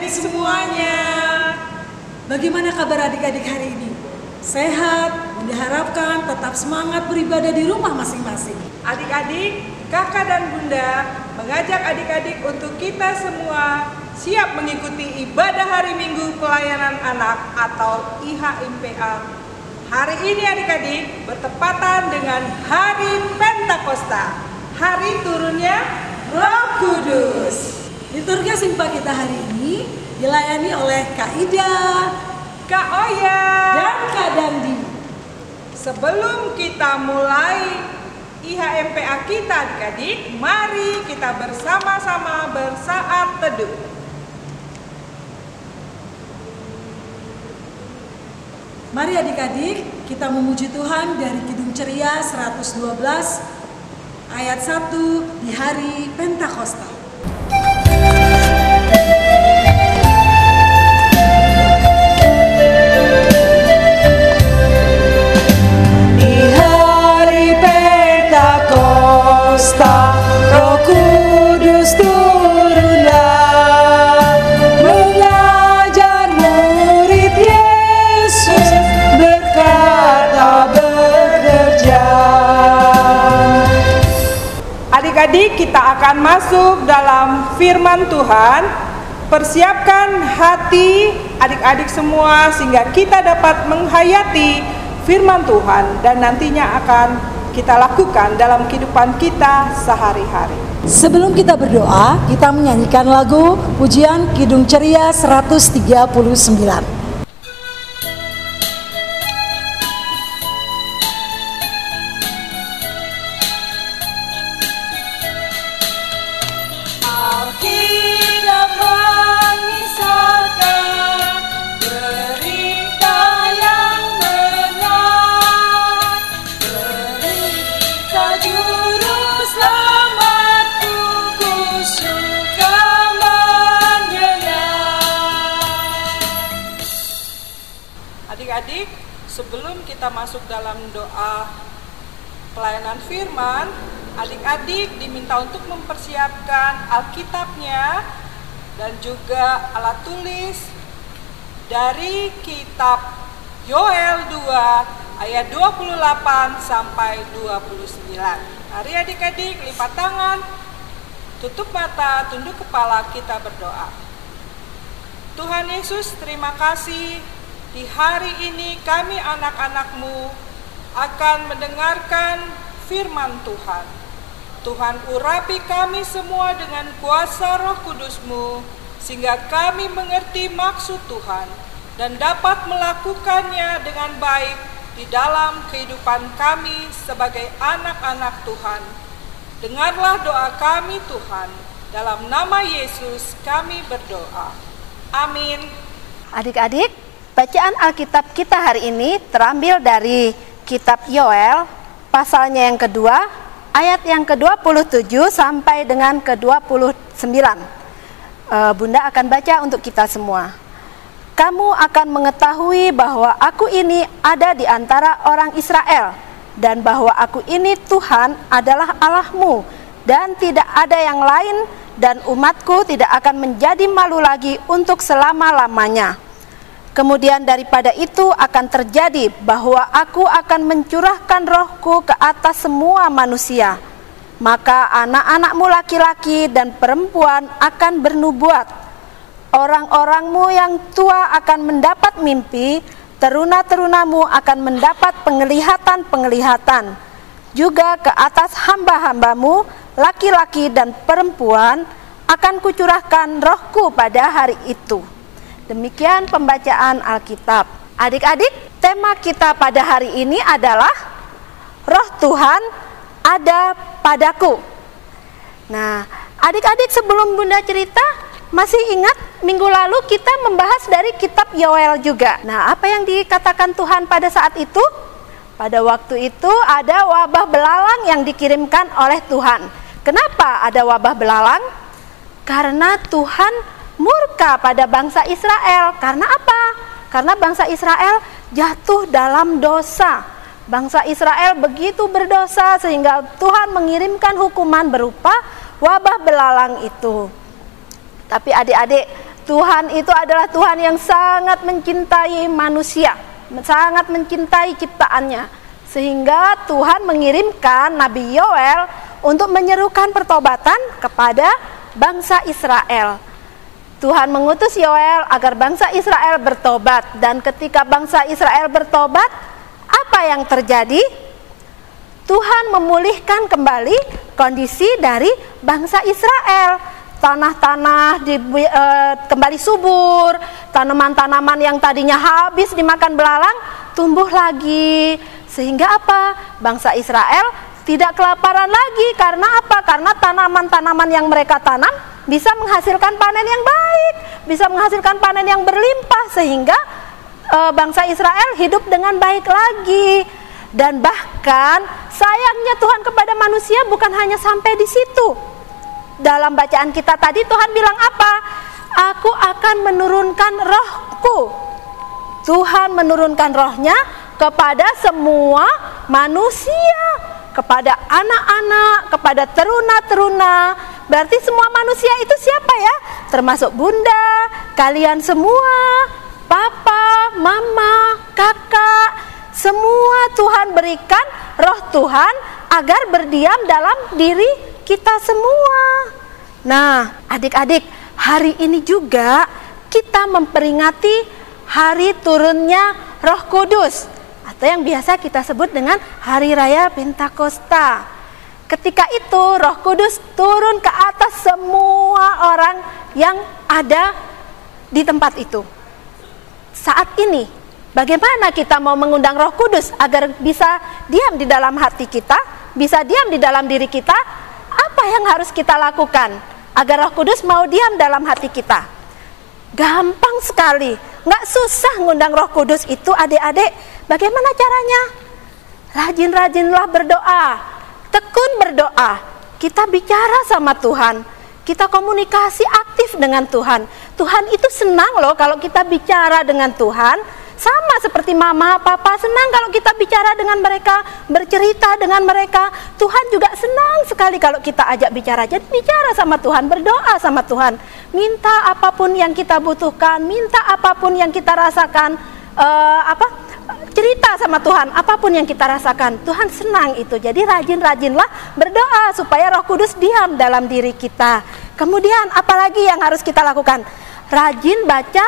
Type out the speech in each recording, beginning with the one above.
adik-adik semuanya. Bagaimana kabar adik-adik hari ini? Sehat? Diharapkan tetap semangat beribadah di rumah masing-masing. Adik-adik, kakak dan bunda mengajak adik-adik untuk kita semua siap mengikuti ibadah hari Minggu pelayanan anak atau IHMPA. Hari ini adik-adik bertepatan dengan hari Pentakosta, hari turunnya Roh Kudus. Liturgi Simpa kita hari ini dilayani oleh Kak Ida, Kak Oya, dan Kak Dandi. Sebelum kita mulai IHMPA kita adik-adik, mari kita bersama-sama bersaat teduh. Mari adik-adik kita memuji Tuhan dari Kidung Ceria 112 ayat 1 di hari Pentakosta. Roh Kudus turunlah, mengajar murid Yesus berkata bekerja. Adik-adik, kita akan masuk dalam firman Tuhan. Persiapkan hati adik-adik semua sehingga kita dapat menghayati firman Tuhan dan nantinya akan kita lakukan dalam kehidupan kita sehari-hari. Sebelum kita berdoa, kita menyanyikan lagu pujian Kidung Ceria 139. Adik-adik, sebelum kita masuk dalam doa pelayanan firman, adik-adik diminta untuk mempersiapkan Alkitabnya dan juga alat tulis dari kitab Yoel 2 ayat 28 sampai 29. Mari adik-adik lipat tangan, tutup mata, tunduk kepala, kita berdoa. Tuhan Yesus, terima kasih. Di hari ini kami anak-anak-Mu akan mendengarkan firman Tuhan. Tuhan urapi kami semua dengan kuasa Roh Kudus-Mu sehingga kami mengerti maksud Tuhan dan dapat melakukannya dengan baik di dalam kehidupan kami sebagai anak-anak Tuhan. Dengarlah doa kami Tuhan, dalam nama Yesus kami berdoa. Amin. Adik-adik, bacaan Alkitab kita hari ini terambil dari kitab Yoel, pasalnya yang kedua, ayat yang ke-27 sampai dengan ke-29. Bunda akan baca untuk kita semua. Kamu akan mengetahui bahwa aku ini ada di antara orang Israel, dan bahwa aku ini Tuhan adalah Allahmu, dan tidak ada yang lain, dan umatku tidak akan menjadi malu lagi untuk selama-lamanya. Kemudian daripada itu akan terjadi bahwa aku akan mencurahkan rohku ke atas semua manusia. Maka anak-anakmu laki-laki dan perempuan akan bernubuat. Orang-orangmu yang tua akan mendapat mimpi, teruna-terunamu akan mendapat penglihatan-penglihatan. Juga ke atas hamba-hambamu, laki-laki dan perempuan, akan kucurahkan rohku pada hari itu. Demikian pembacaan Alkitab. Adik-adik, tema kita pada hari ini adalah Roh Tuhan ada padaku. Nah, adik-adik, sebelum Bunda cerita, masih ingat minggu lalu kita membahas dari kitab Yoel juga. Nah, apa yang dikatakan Tuhan pada saat itu? Pada waktu itu ada wabah belalang yang dikirimkan oleh Tuhan. Kenapa ada wabah belalang? Karena Tuhan murka pada bangsa Israel. Karena apa? Karena bangsa Israel jatuh dalam dosa. Bangsa Israel begitu berdosa sehingga Tuhan mengirimkan hukuman berupa wabah belalang itu. Tapi adik-adik, Tuhan itu adalah Tuhan yang sangat mencintai manusia, sangat mencintai ciptaannya. Sehingga Tuhan mengirimkan Nabi Yoel untuk menyerukan pertobatan kepada bangsa Israel. Tuhan mengutus Yoel agar bangsa Israel bertobat. Dan ketika bangsa Israel bertobat, apa yang terjadi? Tuhan memulihkan kembali kondisi dari bangsa Israel. Tanah-tanah kembali subur, tanaman-tanaman yang tadinya habis dimakan belalang tumbuh lagi. Sehingga apa? Bangsa Israel tidak kelaparan lagi. Karena apa? Karena tanaman-tanaman yang mereka tanam bisa menghasilkan panen yang baik, bisa menghasilkan panen yang berlimpah, sehingga bangsa Israel hidup dengan baik lagi. Dan bahkan sayangnya Tuhan kepada manusia bukan hanya sampai di situ. Dalam bacaan kita tadi Tuhan bilang apa? Aku akan menurunkan rohku. Tuhan menurunkan rohnya kepada semua manusia, kepada anak-anak, kepada teruna-teruna. Berarti semua manusia itu siapa ya? Termasuk bunda, kalian semua, papa, mama, kakak. Semua Tuhan berikan roh Tuhan agar berdiam dalam diri kita semua. Nah, adik-adik, hari ini juga kita memperingati hari turunnya Roh Kudus, atau yang biasa kita sebut dengan Hari Raya Pentakosta. Ketika itu Roh Kudus turun ke atas semua orang yang ada di tempat itu. Saat ini, bagaimana kita mau mengundang Roh Kudus agar bisa diam di dalam hati kita, bisa diam di dalam diri kita? Apa yang harus kita lakukan agar Roh Kudus mau diam dalam hati kita? Gampang sekali, nggak susah ngundang Roh Kudus itu adik-adik. Bagaimana caranya? Rajin-rajinlah berdoa, tekun berdoa. Kita bicara sama Tuhan, kita komunikasi aktif dengan Tuhan. Tuhan itu senang loh kalau kita bicara dengan Tuhan. Sama seperti mama, papa senang kalau kita bicara dengan mereka, bercerita dengan mereka. Tuhan juga senang sekali kalau kita ajak bicara. Jadi bicara sama Tuhan, berdoa sama Tuhan. Minta apapun yang kita butuhkan, minta apapun yang kita rasakan, cerita sama Tuhan, apapun yang kita rasakan. Tuhan senang itu. Jadi rajin-rajinlah berdoa supaya Roh Kudus diam dalam diri kita. Kemudian apalagi yang harus kita lakukan? Rajin baca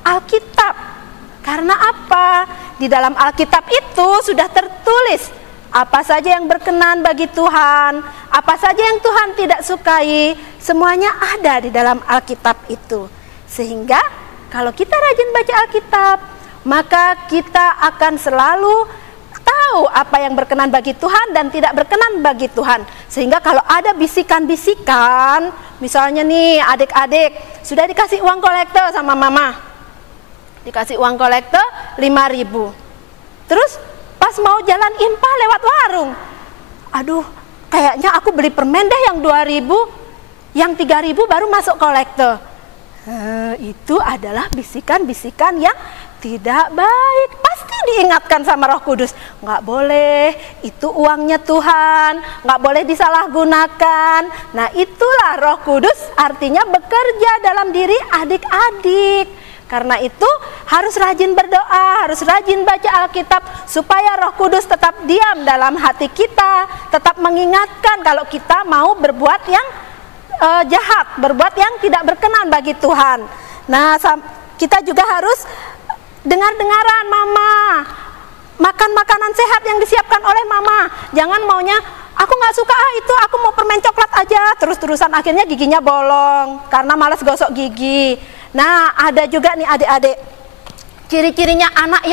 Alkitab. Karena apa? Di dalam Alkitab itu sudah tertulis apa saja yang berkenan bagi Tuhan, apa saja yang Tuhan tidak sukai, semuanya ada di dalam Alkitab itu. Sehingga kalau kita rajin baca Alkitab, maka kita akan selalu tahu apa yang berkenan bagi Tuhan dan tidak berkenan bagi Tuhan. Sehingga kalau ada bisikan-bisikan, misalnya nih adik-adik sudah dikasih uang kolektor sama mama, dikasih uang kolektor 5.000. Terus pas mau jalan impah lewat warung, aduh kayaknya aku beli permen deh yang 2.000, yang 3.000 baru masuk kolektor. Itu adalah bisikan-bisikan yang tidak baik. Pasti diingatkan sama Roh Kudus, nggak boleh, itu uangnya Tuhan, nggak boleh disalahgunakan. Nah itulah Roh Kudus artinya bekerja dalam diri adik-adik. Karena itu harus rajin berdoa, harus rajin baca Alkitab supaya Roh Kudus tetap diam dalam hati kita, tetap mengingatkan kalau kita mau berbuat yang jahat, berbuat yang tidak berkenan bagi Tuhan. Nah, kita juga harus dengar-dengaran mama, makan makanan sehat yang disiapkan oleh mama. Jangan maunya aku nggak suka itu, aku mau permen coklat aja, terus-terusan akhirnya giginya bolong karena malas gosok gigi. Nah, ada juga nih adik-adik, ciri-cirinya anak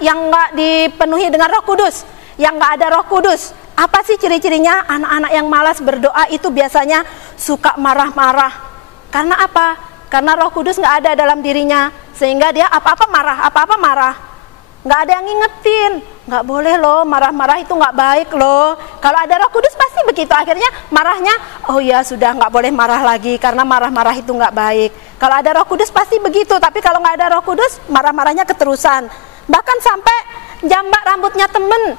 yang nggak dipenuhi dengan Roh Kudus, yang nggak ada Roh Kudus. Apa sih ciri-cirinya? Anak-anak yang malas berdoa itu biasanya suka marah-marah. Karena apa? Karena Roh Kudus nggak ada dalam dirinya, sehingga dia apa-apa marah. Nggak ada yang ngingetin, nggak boleh loh, marah-marah itu nggak baik loh. Kalau ada Roh Kudus pasti begitu, akhirnya marahnya, oh ya sudah nggak boleh marah lagi karena marah-marah itu nggak baik. Kalau ada Roh Kudus pasti begitu, tapi kalau nggak ada Roh Kudus, marah-marahnya keterusan. Bahkan sampai jambak rambutnya temen.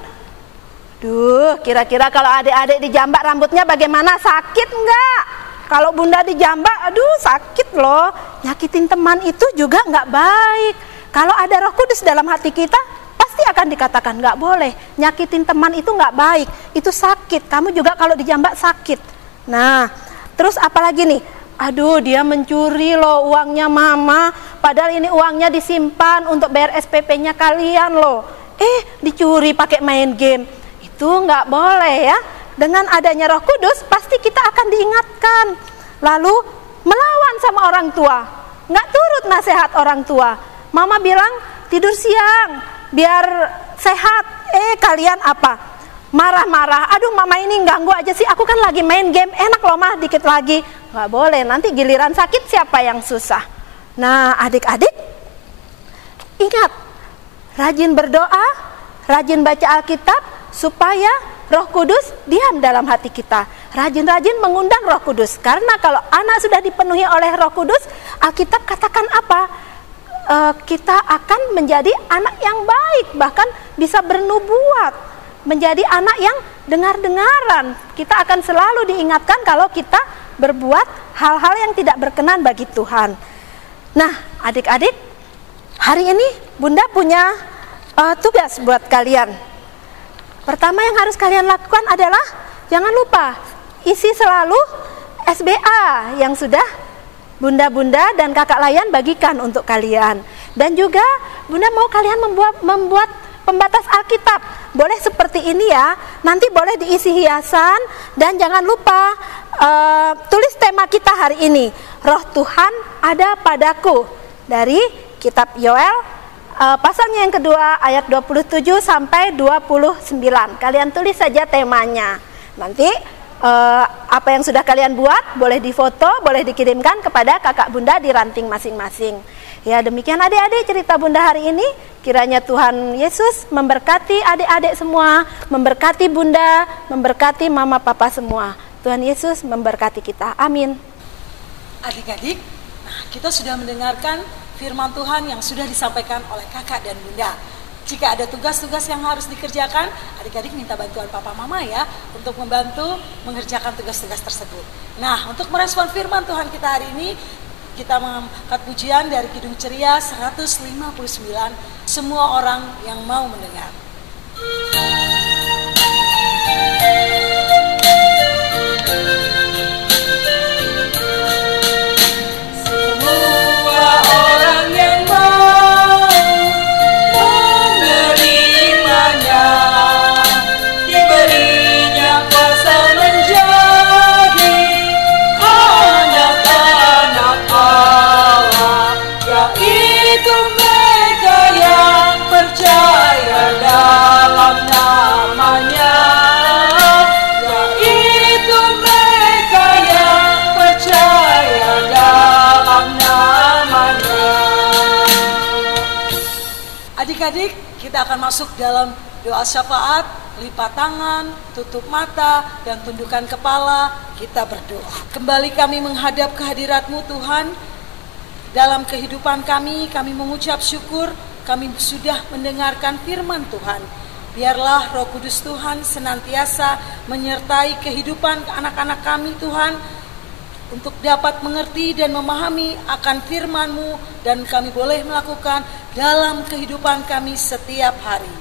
Duh, kira-kira kalau adik-adik dijambak rambutnya bagaimana? Sakit nggak? Kalau bunda dijambak, aduh sakit loh. nyakitin teman itu juga nggak baik. Kalau ada Roh Kudus dalam hati kita, pasti akan dikatakan nggak boleh. Nyakitin teman itu nggak baik, itu sakit. Kamu juga kalau dijambak sakit. Nah, terus apalagi nih? Aduh, dia mencuri loh uangnya mama, padahal ini uangnya disimpan untuk bayar SPP-nya kalian loh. Dicuri pakai main game. Itu nggak boleh ya. Dengan adanya Roh Kudus, pasti kita akan diingatkan. Lalu melawan sama orang tua, nggak turut nasihat orang tua. Mama bilang tidur siang biar sehat. Kalian apa? Marah-marah. Aduh, mama ini ganggu aja sih. Aku kan lagi main game. Enak loh mah, dikit lagi. Nggak boleh. Nanti giliran sakit siapa yang susah? Nah, adik-adik, ingat, rajin berdoa, rajin baca Alkitab supaya Roh Kudus diam dalam hati kita. Rajin-rajin mengundang Roh Kudus. Karena kalau anak sudah dipenuhi oleh Roh Kudus, Alkitab katakan apa? Kita akan menjadi anak yang baik, bahkan bisa bernubuat, menjadi anak yang dengar-dengaran. Kita akan selalu diingatkan kalau kita berbuat hal-hal yang tidak berkenan bagi Tuhan. Nah, adik-adik, hari ini Bunda punya tugas buat kalian. Pertama yang harus kalian lakukan adalah jangan lupa isi selalu SBA yang sudah Bunda-bunda dan kakak layan bagikan untuk kalian. Dan juga Bunda mau kalian membuat pembatas Alkitab. Boleh seperti ini ya. Nanti boleh diisi hiasan. Dan jangan lupa tulis tema kita hari ini, Roh Tuhan ada padaku, dari kitab Yoel pasalnya yang kedua ayat 27 sampai 29. Kalian tulis saja temanya. Nanti apa yang sudah kalian buat boleh difoto, boleh dikirimkan kepada kakak bunda di ranting masing-masing. Ya, demikian adik-adik cerita Bunda hari ini. Kiranya Tuhan Yesus memberkati adik-adik semua, memberkati Bunda, memberkati mama papa semua. Tuhan Yesus memberkati kita. Amin. Adik-adik, nah kita sudah mendengarkan firman Tuhan yang sudah disampaikan oleh kakak dan Bunda. Jika ada tugas-tugas yang harus dikerjakan, adik-adik minta bantuan papa mama ya untuk membantu mengerjakan tugas-tugas tersebut. Nah, untuk merespon firman Tuhan kita hari ini, kita mengangkat pujian dari Kidung Ceria 159, semua orang yang mau mendengar. Adik-adik, kita akan masuk dalam doa syafaat, lipat tangan, tutup mata, dan tundukkan kepala. Kita berdoa. Kembali kami menghadap kehadirat-Mu Tuhan. Dalam kehidupan kami mengucap syukur, kami sudah mendengarkan firman Tuhan. Biarlah Roh Kudus Tuhan senantiasa menyertai kehidupan anak-anak kami Tuhan, untuk dapat mengerti dan memahami akan firman-Mu, dan kami boleh melakukan dalam kehidupan kami setiap hari.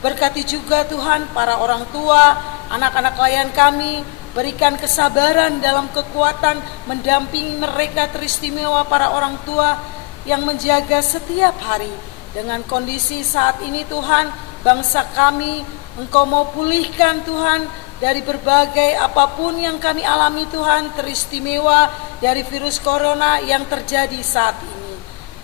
Berkati juga Tuhan para orang tua, anak-anak layan kami, berikan kesabaran dalam kekuatan mendampingi mereka teristimewa para orang tua yang menjaga setiap hari. Dengan kondisi saat ini Tuhan, bangsa kami Engkau mau pulihkan Tuhan dari berbagai apapun yang kami alami Tuhan, teristimewa dari virus corona yang terjadi saat ini.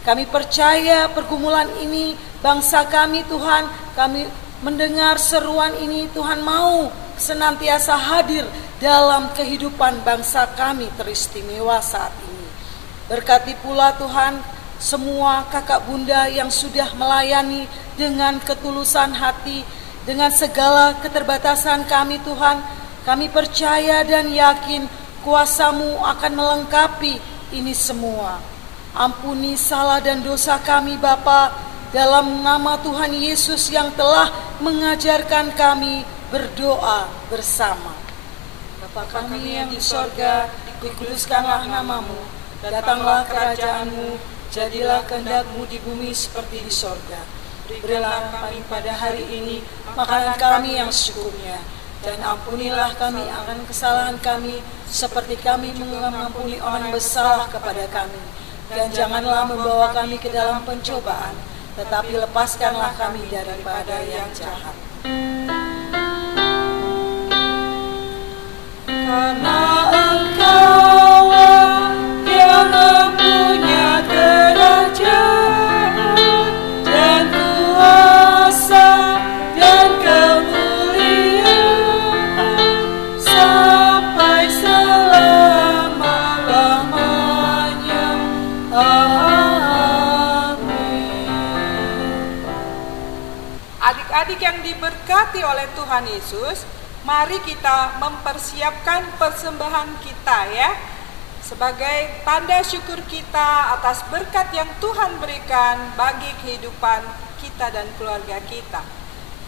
Kami percaya pergumulan ini bangsa kami Tuhan, kami mendengar seruan ini Tuhan mau senantiasa hadir dalam kehidupan bangsa kami teristimewa saat ini. Berkati pula Tuhan semua kakak bunda yang sudah melayani dengan ketulusan hati, dengan segala keterbatasan kami Tuhan, kami percaya dan yakin kuasa-Mu akan melengkapi ini semua. Ampuni salah dan dosa kami Bapa, dalam nama Tuhan Yesus yang telah mengajarkan kami berdoa bersama. Bapa kami yang di sorga, dikuduskanlah nama-Mu, Datanglah kerajaan-Mu, jadilah kehendak-Mu di bumi seperti di sorga. Berilah kami pada hari ini makanan kami yang secukupnya, dan ampunilah kami akan kesalahan kami, seperti kami mengampuni orang bersalah kepada kami. Dan janganlah membawa kami ke dalam pencobaan, tetapi lepaskanlah kami daripada yang jahat. Karena Engkau yang mempunyai kerajaan dan kuasa dan kemuliaan sampai selama-lamanya. Amin. Adik-adik yang diberkati oleh Tuhan Yesus, mari kita mempersiapkan persembahan kita ya, sebagai tanda syukur kita atas berkat yang Tuhan berikan bagi kehidupan kita dan keluarga kita.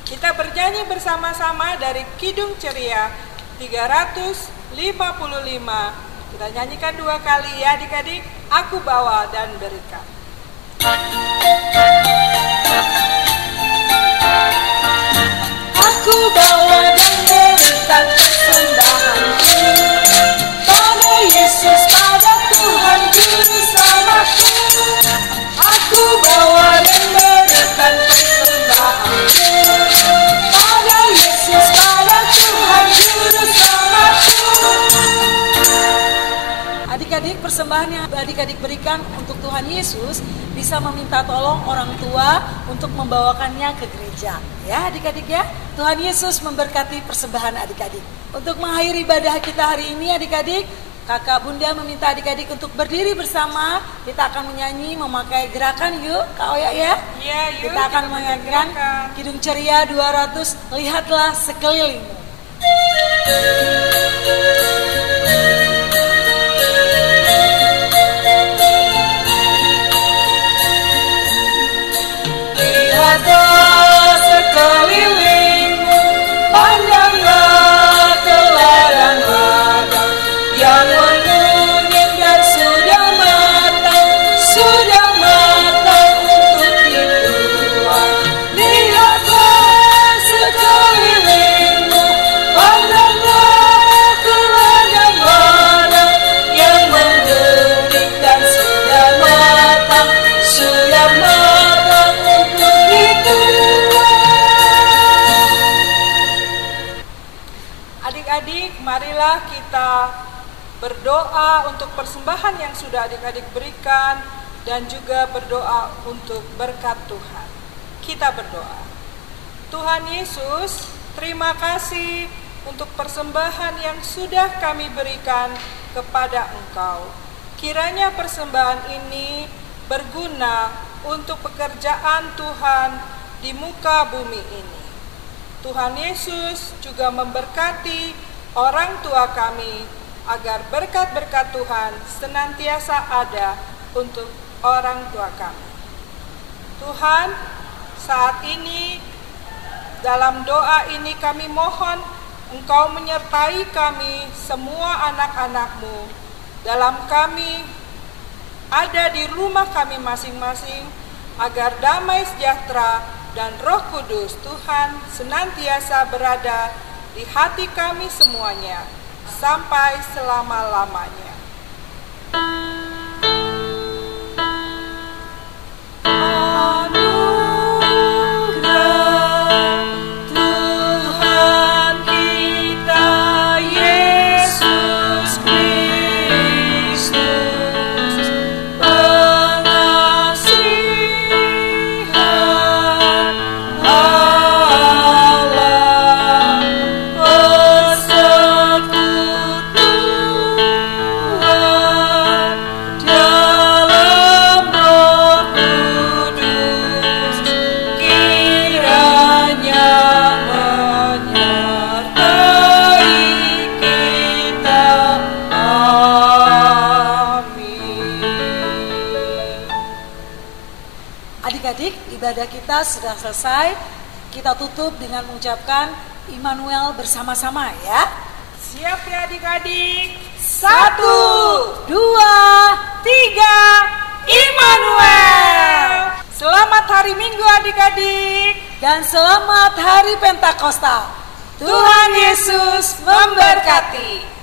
Kita bernyanyi bersama-sama dari Kidung Ceria 355. Kita nyanyikan 2 kali ya adik-adik. Aku bawa dan berikan. Aku bawa dan berikan persembahanku pada Yesus, pada Tuhan Juru Selamatku. Aku bawa dan berikan persembahanku pada Yesus, pada Tuhan Juru Selamatku. Adik-adik, persembahan yang adik-adik berikan untuk Tuhan Yesus bisa meminta tolong orang tua untuk membawakannya ke gereja. Ya adik-adik ya, Tuhan Yesus memberkati persembahan adik-adik. Untuk mengakhiri ibadah kita hari ini adik-adik, kakak bunda meminta adik-adik untuk berdiri bersama. Kita akan menyanyi memakai gerakan yuk Kak Oya ya. Iya, yuk, kita akan menyanyikan Kidung Ceria 200, lihatlah sekelilingmu. Lihatlah sekelilingmu, pandanglah ke ladang-ladang yang menguning dan sudah matang untuk dituai. Lihatlah sekelilingmu, pandanglah ke ladang-ladang yang menguning dan sudah matang untuk Adik-adik, marilah kita berdoa untuk persembahan yang sudah adik-adik berikan dan juga berdoa untuk berkat Tuhan. Kita berdoa. Tuhan Yesus, terima kasih untuk persembahan yang sudah kami berikan kepada Engkau. Kiranya persembahan ini berguna untuk pekerjaan Tuhan di muka bumi ini. Tuhan Yesus juga memberkati orang tua kami agar berkat-berkat Tuhan senantiasa ada untuk orang tua kami. Tuhan, saat ini dalam doa ini kami mohon Engkau menyertai kami semua anak-anak-Mu dalam kami ada di rumah kami masing-masing, agar damai sejahtera dan Roh Kudus Tuhan senantiasa berada di hati kami semuanya sampai selama-lamanya. Adik-adik, ibadah kita sudah selesai. Kita tutup dengan mengucapkan Immanuel bersama-sama ya. Siap ya adik-adik? 1, 2, 3, Immanuel. Selamat hari Minggu adik-adik. Dan selamat hari Pentakosta. Tuhan Yesus memberkati.